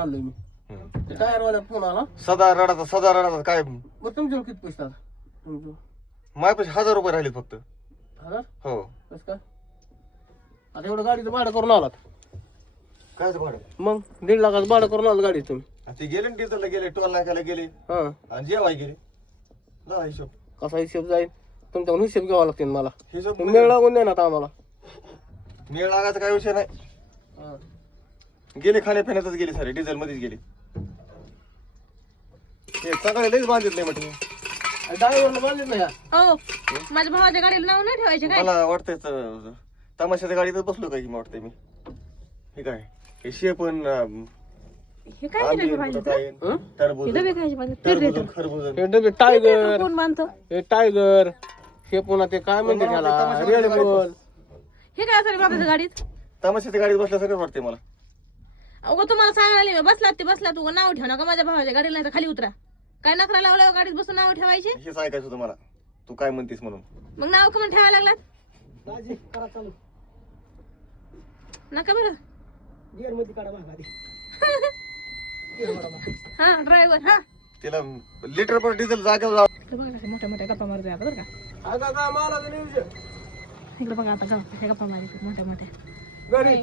चाललोय मी ते टायरवाल्या फोन आला. सदा रडाचा काय मग तुमच्यावर किती पैसे आला? तुमचं माझ्यापाशी 1000 रुपये राहिले फक्त. 1000? हो. कसं काय आता एवढं गाडीचं भाडं करून आलात? काय भाडं? मग 1.5 लाखाचं भाडं करून आलं गाडी तुम्ही. ते गेले ना डिझेलला गेले, टोल नाक्याला गेले हा आणि जेवाय गेले. जा हिशोब. कसा हिशोब जाईल? तुमच्याकडून हिशोब घ्यावा लागतील मला. हिशोब तुम्ही मेळ लागून द्या ना आता आम्हाला. मेळ लागायचा काय विषय नाही. हा. गेले खाण्यापिण्यातच गेले सारे, डिझेल मध्येच गेले. हे सगळे लईच बांधितले म्हटलं. ड्रायव्हरला बांधलीत ना या. हो माझ्या भावाच्या गाडीला नाव नाही ठेवायचे काय? मला वाटतंय तमाशाच्या गाडीतच बसलो काय की वाटतंय मी. हे काय हे शेपण हे काय दिलं पाहिजे हं? टरबूज हे डबे खायचे पाहिजे खरबूज हे डबे टायगर, कोण बांधतो हे टायगर, हे पुन्हा ते काय म्हणते त्याला रेड बुल. हे काय असं रे बाबाच्या गाडीत? तमाशाच्या गाडीत बसल्यासारखं वाटतंय मला. अगं तुम्हाला सांगायला मी बसलात ते बसला तू नाव ठेव नका माझ्या भावाच्या गाडीला नाही तर खाली उतरा. काय नकरा लावल्यावर गाडीत बसून नाव ठेवायची? हेच ऐकायचं होतं मला, तू काय म्हणतेस म्हणून. मग नाव का म्हणून ठेवायला लागलात? दाजी करा चालू. नका बरं. गिअर मध्ये काढा मागे. हा ड्रायव्हर हा तिला लिटर पर डिझेल जागेवर जाऊ. इकडे बघा कसे मोठ्या मोठ्या गप्पा मारतोय आता बरं का. आता काय मला नियोजन इकडे बघा आता हे गप्पा मारतोय मोठ्या मोठ्या. घरी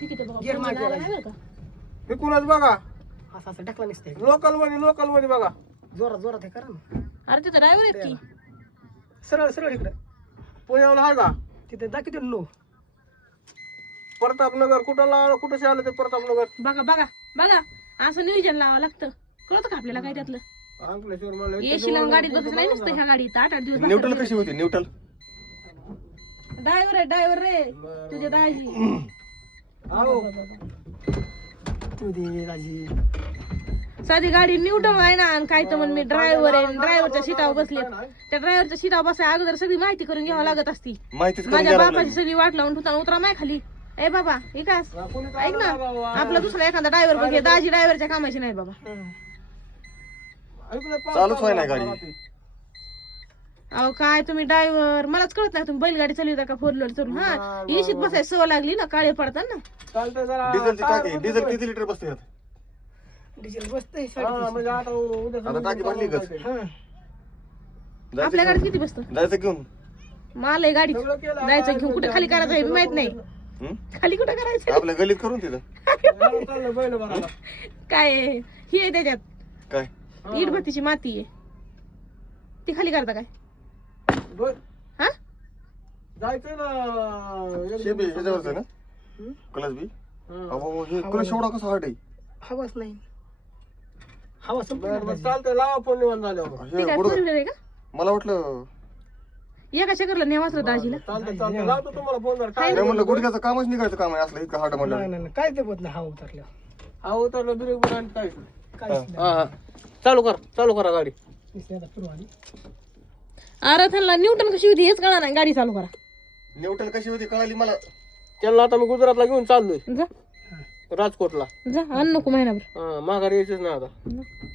ठीक आहे गिअर बघा मागे बरं का. विकूनच बघा. असं असं ढकला नसते लोकल मध्ये बघा. जोरात जोरात हे करा ना. अरे तिथं ड्रायव्हर आहेत की. सरळ सरळ इकडे पुण्याला आहे का? तिथे दाखवते नो. प्रतापनगर कुठं लावलं, कुठं आलं ते प्रतापनगर? बघा बघा बघा असं नियोजन लावावं लागतं. कळतं का आपल्याला काय त्यातलं? अंकलेश्वर म्हणलं येशील आणि गाडीत बसायचं नाही नुसतं ह्या गाडीत 8-8 दिवस न्यूट्रल कशी होती न्यूट्रल? ड्रायव्हर रे तुझे दाजी. आओ तू दे दाजी. साधी गाडी न्यूट्रल आहे ना आणि काय तर म्हण मी ड्रायव्हर आहे ड्रायव्हरच्या सीटावर बसले. त्या ड्रायव्हरच्या सीटावर बसाय अगोदर सगळी माहिती करून घ्यावं लागत असती. माहितीच करून माझ्या द्यायला बापाची लागली. सगळी वाट लावून ठेवता उतरा नाही खाली. ए बाबा विकास ऐक ना आपला दुसरा एखादा ड्रायव्हर बघ. दाजी ड्रायव्हरच्या कामाची नाही बाबा. चालूच व्हाय नाही गाडी. अहो काय तुम्ही ड्रायव्हर मलाच कळत नाही. तुम्ही बैलगाडी चालवता का 4 व्हीलर चालून? हा इशीत बसायची सवय लागली ना काळे पडतात ना. चालतंय जरा. डिझेलची टाकी, डिझेल किती लिटर बसते यात? डिझेल बसतंय हा, म्हणजे आता उद्या आता टाकी भरली का? आपल्या गाडीत किती बसतं? जायचं घेऊन. मला आहे गाडीत सगळं केलं. जायचं घेऊन कुठे खाली करायचं हे बी माहित नाही. हं? खाली कुठं करायचं आपल्या गलीत करून तिथं चाललं बैल भरायला. काय आहे? ही आहे त्याच्यात काय इटभट्टीची माती आहे ती खाली करता काय? बर. हा जायचंय ना. शेबी ह्याच्यावरच ना क्लच बी. अहो हे क्लच एवढा कसा हार्ड आहे? हवाच नाही. हवा संपली बरं, ना बरं, दाजी. चालतंय लावा फोन निवांत झाल्यावर. ती हे काय गुडघ 4 व्हीलर आहे का? मला वाटलं एका चक्करला नेवाच दाजीला. चालतंय लावतो तुम्हाला फोन जर काय काय म्हणलं गुडघ्याचं कामच निघायचं काम आहे असलं इतकं हार्ड म्हणलं. नाही नाही नाही. काय ते होत नाही हवा उतरल्यावर. हा उतरलं ब्रेक बर आणि काय काहीच नाही. हा चालू करा गाडी. दिसली आता पूर्व आली. अरे त्यांना न्यूटन कशी होती हेच कळा नाही. गाडी चालू करा. न्यूट्रल कशी होती कळाली मला. त्यांना आता मी गुजरातला घेऊन चाललोय जा राजकोटला. जा आण नको महिनाभर. हा माघारी यायचीच नाही आता.